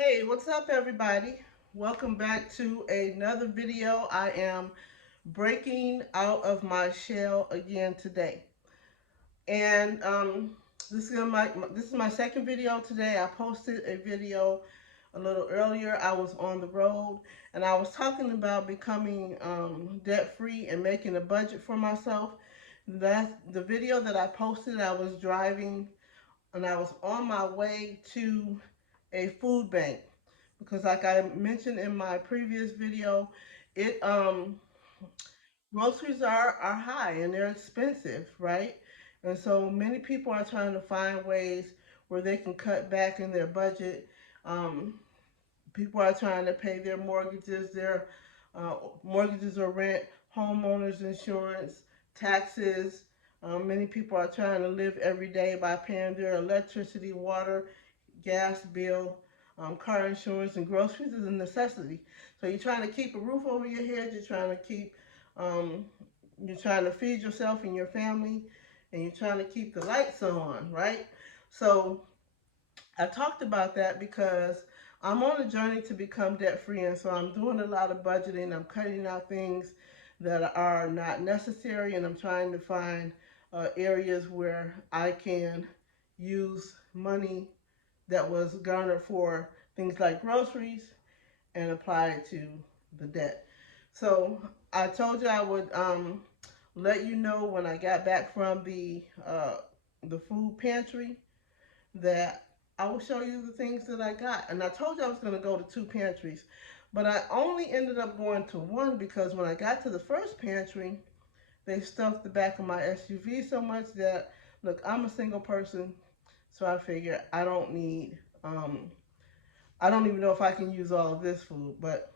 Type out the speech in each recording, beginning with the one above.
Hey, what's up, everybody? Welcome back to another video. I am breaking out of my shell again today, and this is my second video today. I posted a video a little earlier. I was on the road, and I was talking about becoming debt free and making a budget for myself. That's the video that I posted. I was driving, and I was on my way to a food bank because like I mentioned in my previous video, it groceries are high and they're expensive, right? And so many people are trying to find ways where they can cut back in their budget. Um, People are trying to pay their mortgages or rent, homeowners insurance, taxes. Many people are trying to live every day by paying their electricity, water, gas bill, car insurance, and groceries is a necessity. So you're trying to keep a roof over your head. Um, you're trying to feed yourself and your family, and you're trying to keep the lights on, right? So I talked about that because I'm on a journey to become debt free, and so I'm doing a lot of budgeting. I'm cutting out things that are not necessary, and I'm trying to find areas where I can use money that was garnered for things like groceries and apply it to the debt. So I told you I would let you know when I got back from the food pantry that I will show you the things that I got. And I told you I was going to go to two pantries, but I only ended up going to one because when I got to the first pantry, they stuffed the back of my SUV so much that, look, I'm a single person, so I figure I don't even know if I can use all of this food, but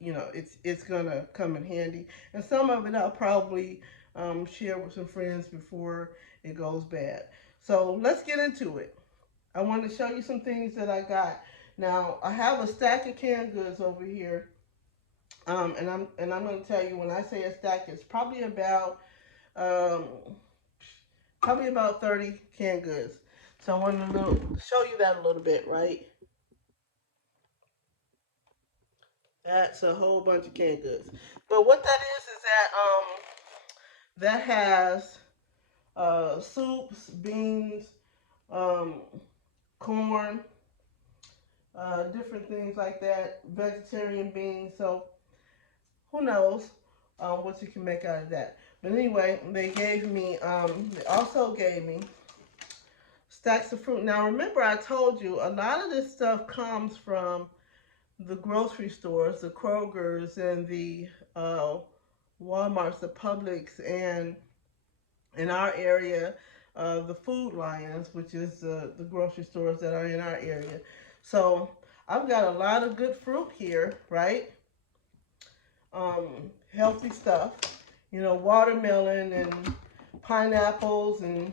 it's gonna come in handy. And some of it I'll probably share with some friends before it goes bad. So let's get into it. I want to show you some things that I got. Now I have a stack of canned goods over here, and I'm going to tell you when I say a stack, it's um, probably about 30 canned goods. So I want to show you that a little bit, right? That's a whole bunch of canned goods. But what that is that has soups, beans, um, corn, different things like that, vegetarian beans. So who knows what you can make out of that. But anyway, they also gave me stacks of fruit. Now remember, I told you a lot of this stuff comes from the grocery stores, the Krogers and the uh, Walmarts, the Publix, and in our area, the Food Lions, which is the grocery stores that are in our area. So I've got a lot of good fruit here, right? Healthy stuff. You know, watermelon and pineapples and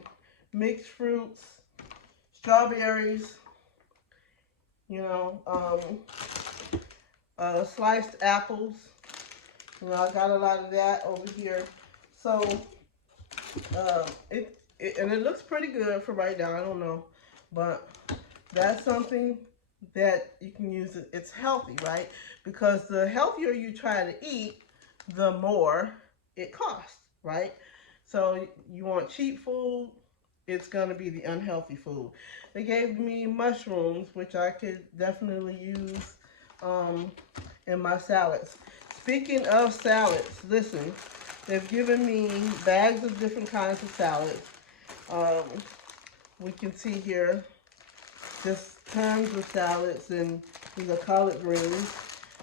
mixed fruits, strawberries, you know, sliced apples. You know, I got a lot of that over here. So and it looks pretty good for right now. I don't know, but that's something that you can use. It's healthy, right? Because the healthier you try to eat, the more it costs, right? So you want cheap food, it's going to be the unhealthy food. They gave me mushrooms, which I could definitely use um, in my salads. Speaking of salads, listen, they've given me bags of different kinds of salads. Um, we can see here just tons of salads, and these are collard greens.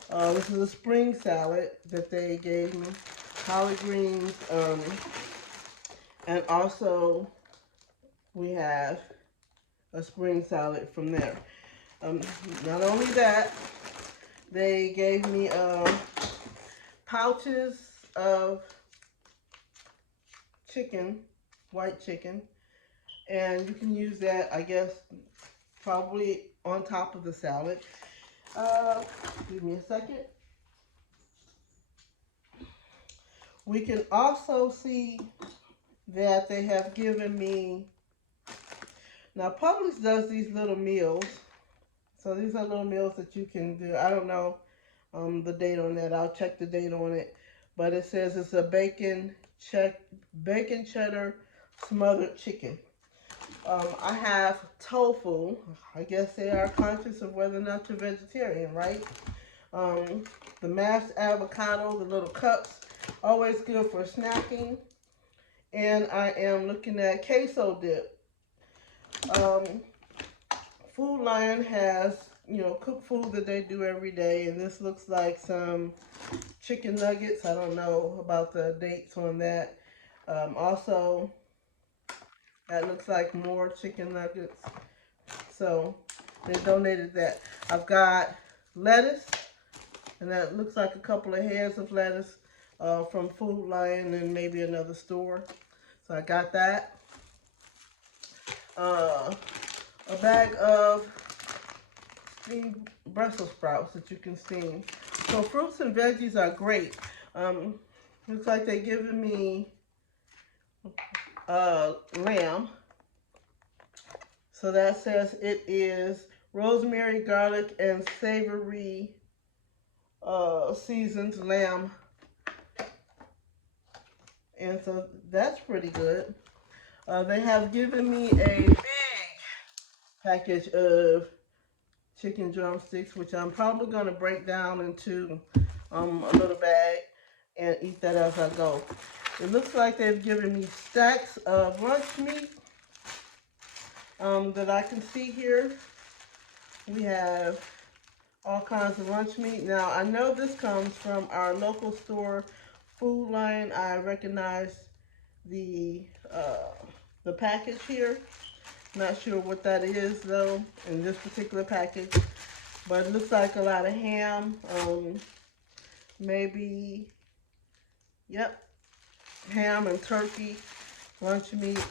This is a spring salad that they gave me. Collard greens, and also we have a spring salad from there. Um, Not only that, they gave me pouches of chicken, white chicken, and you can use that, I guess, probably on top of the salad. Uh, Give me a second. We can also see that they have given me, now Publix does these little meals. So these are little meals that you can do. I don't know the date on that. I'll check the date on it. But it says it's a bacon cheddar smothered chicken. I have tofu. I guess they are conscious of whether or not you're vegetarian, right? Um, the mashed avocado, the little cups, always good for snacking. And I am looking at queso dip. Um, Food Lion has, cooked food that they do every day, and this looks like some chicken nuggets. I don't know about the dates on that. Also, that looks like more chicken nuggets. So they donated that. I've got lettuce, and that looks like a couple of heads of lettuce from Food Lion and maybe another store. So I got that. Uh, a bag of steamed Brussels sprouts that you can steam. So fruits and veggies are great. Um, Looks like they're giving me lamb. So that says it is rosemary, garlic, and savory seasoned lamb. And so that's pretty good. They have given me a big package of chicken drumsticks, which I'm probably going to break down into a little bag and eat that as I go. It looks like they've given me stacks of lunch meat that I can see here. We have all kinds of lunch meat. Now, I know this comes from our local store, Food Lion. I recognize the package here. Not sure what that is though in this particular package, but it looks like a lot of ham. Maybe, yep, ham and turkey, lunch meat,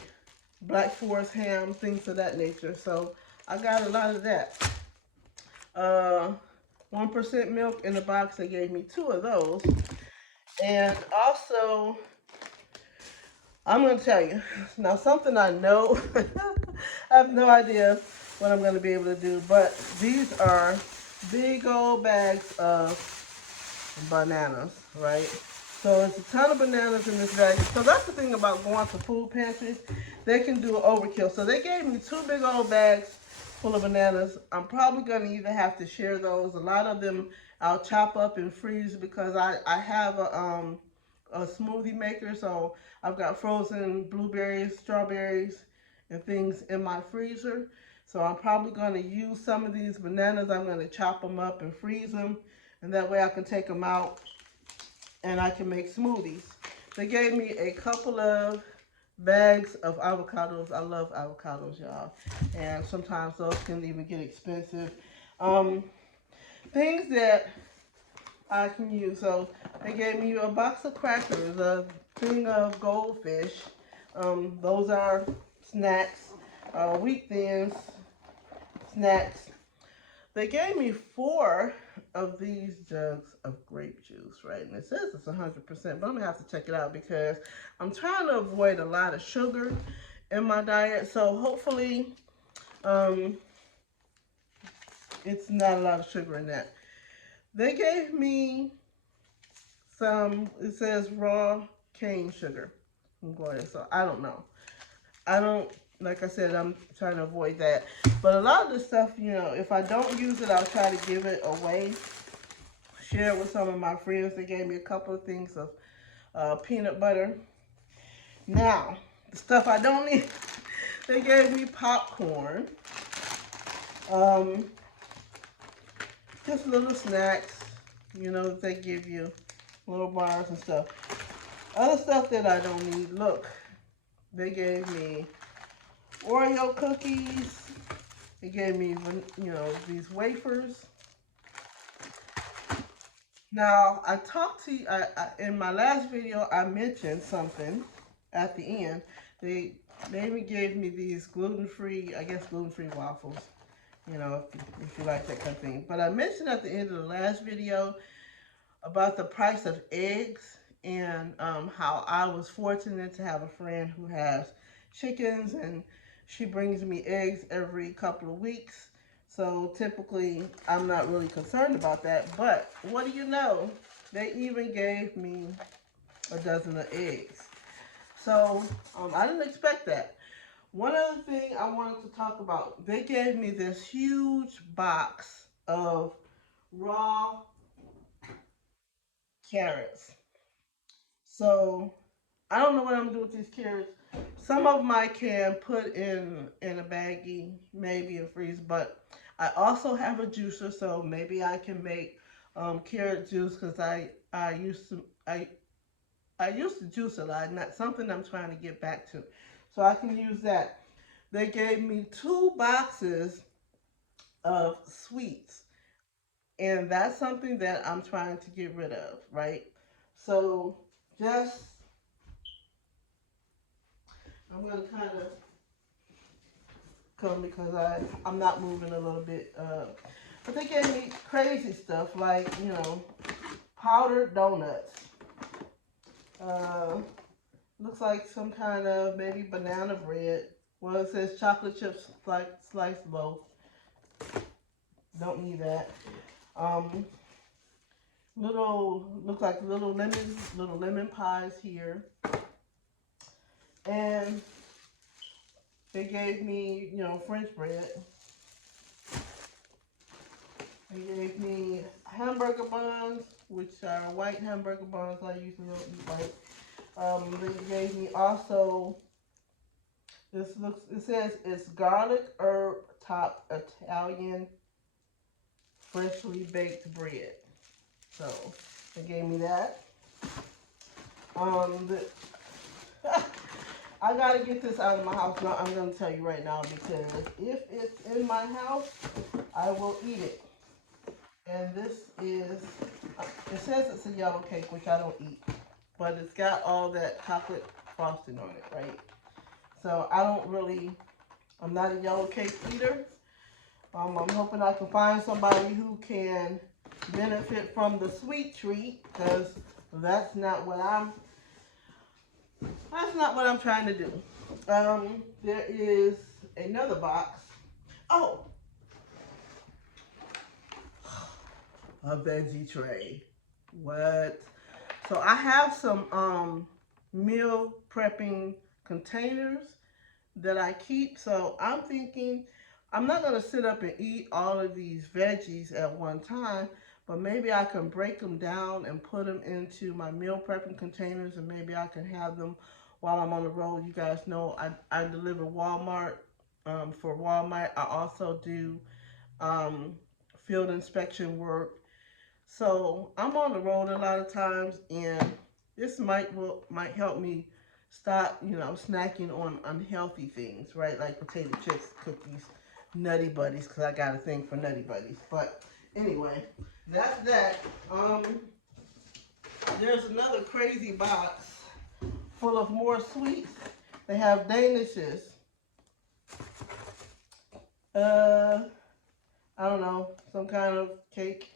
Black Forest ham, things of that nature. So I got a lot of that. 1% milk in the box. They gave me 2 of those. And also, I'm going to tell you, now something I know, I have no idea what I'm going to be able to do, but these are big old bags of bananas, right? So there's a ton of bananas in this bag. So that's the thing about going to food pantries. They can do overkill. So they gave me 2 big old bags full of bananas. I'm probably going to either have to share those. A lot of them I'll chop up and freeze because I have a smoothie maker. So I've got frozen blueberries, strawberries, and things in my freezer. So I'm probably going to use some of these bananas. I'm going to chop them up and freeze them. And that way I can take them out and I can make smoothies. They gave me a couple of bags of avocados. I love avocados, y'all. And sometimes those can even get expensive. Things that I can use. So they gave me a box of crackers, a thing of goldfish. Those are snacks, wheat thins, snacks. They gave me 4 of these jugs of grape juice, right? And it says it's 100%, but I'm gonna have to check it out because I'm trying to avoid a lot of sugar in my diet. So hopefully, it's not a lot of sugar in that. They gave me some, it says raw cane sugar. I'm going, so I don't know. I don't, like I said, I'm trying to avoid that. But a lot of the stuff, if I don't use it, I'll try to give it away. Share it with some of my friends. They gave me a couple of things of peanut butter. Now, the stuff I don't need, they gave me popcorn. Just little snacks, that they give you, little bars and stuff. Other stuff that I don't need, look, they gave me Oreo cookies. They gave me, these wafers. Now, I talked to you, in my last video, I mentioned something at the end. They gave me these gluten-free, I guess gluten-free waffles, if you like that kind of thing. But I mentioned at the end of the last video about the price of eggs and how I was fortunate to have a friend who has chickens and she brings me eggs every couple of weeks. So typically, I'm not really concerned about that. But what do you know? They even gave me a dozen of eggs. So I didn't expect that. One other thing I wanted to talk about, they gave me this huge box of raw carrots. So I don't know what I'm gonna do with these carrots. Some of them I can put in a baggie, maybe and freeze. But I also have a juicer, so maybe I can make carrot juice because I used to juice a lot, and that's something I'm trying to get back to. So I can use that. They gave me 2 boxes of sweets, and that's something that I'm trying to get rid of, right? So just I'm gonna kind of come because I'm not moving a little bit. But they gave me crazy stuff like powdered donuts. Uh, Looks like some kind of maybe banana bread. Well, it says chocolate chips like sliced loaf. Don't need that. Um, Look like little lemon pies here, and they gave me French bread. They gave me hamburger buns, which are white hamburger buns. I usually don't eat white. They gave me also it says it's garlic herb top Italian freshly baked bread. So they gave me that. Um, the, I gotta get this out of my house now. I'm gonna tell you right now because if it's in my house, I will eat it. And this is, it says it's a yellow cake, which I don't eat, but it's got all that chocolate frosting on it, right? So I'm not a yellow cake eater. I'm hoping I can find somebody who can benefit from the sweet treat because that's not what I'm trying to do. There is another box. Oh, a veggie tray. What? So I have some meal prepping containers that I keep. So I'm thinking I'm not going to sit up and eat all of these veggies at one time, but maybe I can break them down and put them into my meal prepping containers, and maybe I can have them while I'm on the road. You guys know I deliver Walmart. For Walmart, I also do um, field inspection work. So I'm on the road a lot of times, and this might help me stop, snacking on unhealthy things, right? Like potato chips, cookies, Nutty Buddies, because I got a thing for Nutty Buddies. But anyway, that's that. Um, there's another crazy box full of more sweets. They have Danishes. Uh, I don't know, some kind of cake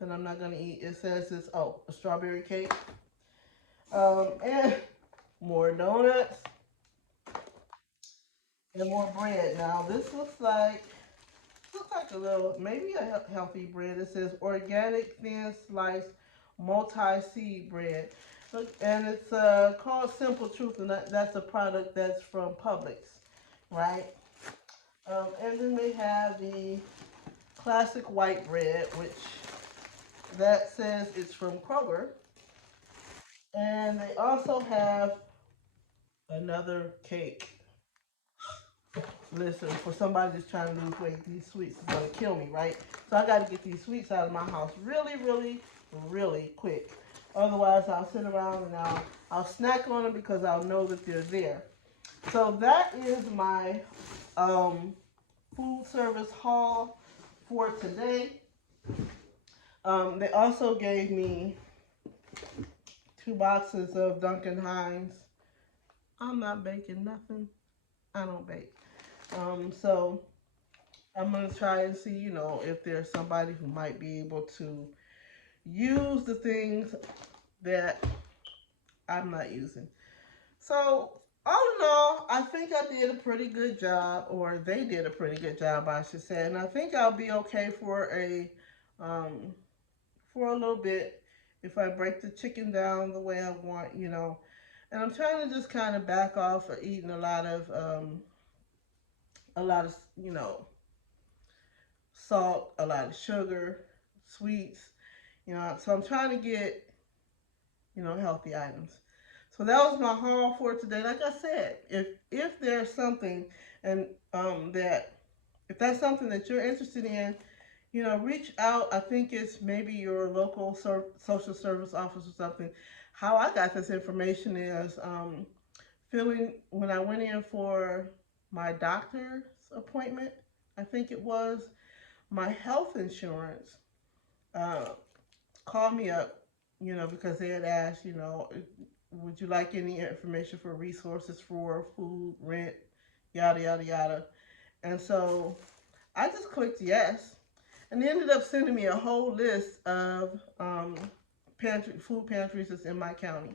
that I'm not gonna eat. It says it's a strawberry cake. And more donuts and more bread. Now this looks like a little maybe a healthy bread. It says organic thin sliced multi-seed bread. Look, and it's called Simple Truth, and that's a product that's from Publix, right? And then they have the classic white bread, which that says it's from Kroger. And they also have another cake. Listen, for somebody that's trying to lose weight, these sweets is gonna kill me, right? So I gotta get these sweets out of my house really, really, really quick. Otherwise, I'll sit around and I'll snack on them because I'll know that they're there. So that is my food service haul for today. They also gave me 2 boxes of Duncan Hines. I'm not baking nothing. I don't bake. So I'm gonna try and see, if there's somebody who might be able to use the things that I'm not using. So All in all, I think I did a pretty good job, or they did a pretty good job, I should say. And I think I'll be okay um, for a little bit if I break the chicken down the way I want, you know. And I'm trying to just kind of back off of eating a lot of, you know, salt, a lot of sugar, sweets, you know. So I'm trying to get, you know, healthy items. So that was my haul for today. Like I said, if there's something and that if that's something that you're interested in, you know, reach out. I think it's maybe your local social service office or something. How I got this information is feeling when I went in for my doctor's appointment. I think it was my health insurance. Uh, called me up, you know, because they had asked, you know, would you like any information for resources for food, rent, yada, yada, yada. And so I just clicked yes. And they ended up sending me a whole list of food pantries that's in my county.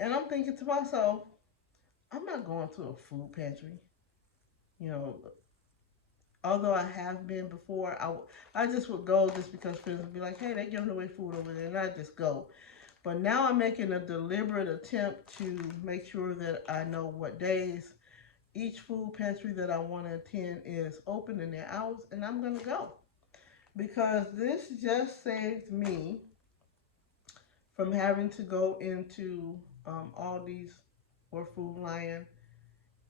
And I'm thinking to myself, I'm not going to a food pantry. You know, although I have been before, I just would go just because friends would be like, hey, they're giving away food over there. And I just go. But now I'm making a deliberate attempt to make sure that I know what days each food pantry that I want to attend is open in their hours, and I'm going to go. Because this just saved me from having to go into Aldi's or Food Lion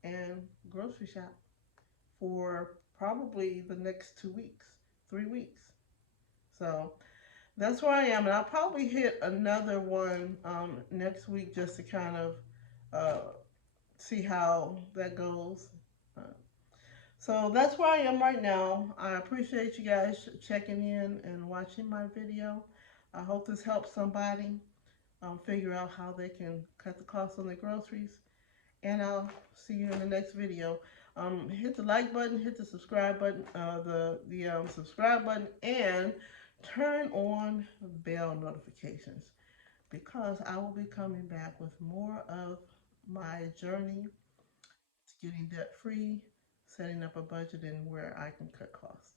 and grocery shop for probably the next 2 weeks, 3 weeks. So that's where I am, and I'll probably hit another one next week just to kind of uh, see how that goes. Uh, so that's where I am right now. I appreciate you guys checking in and watching my video. I hope this helps somebody figure out how they can cut the cost on their groceries. And I'll see you in the next video. Hit the like button, hit the subscribe button, the subscribe button, and turn on bell notifications because I will be coming back with more of my journey to getting debt free, setting up a budget, and where I can cut costs.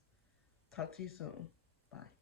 Talk to you soon. Bye.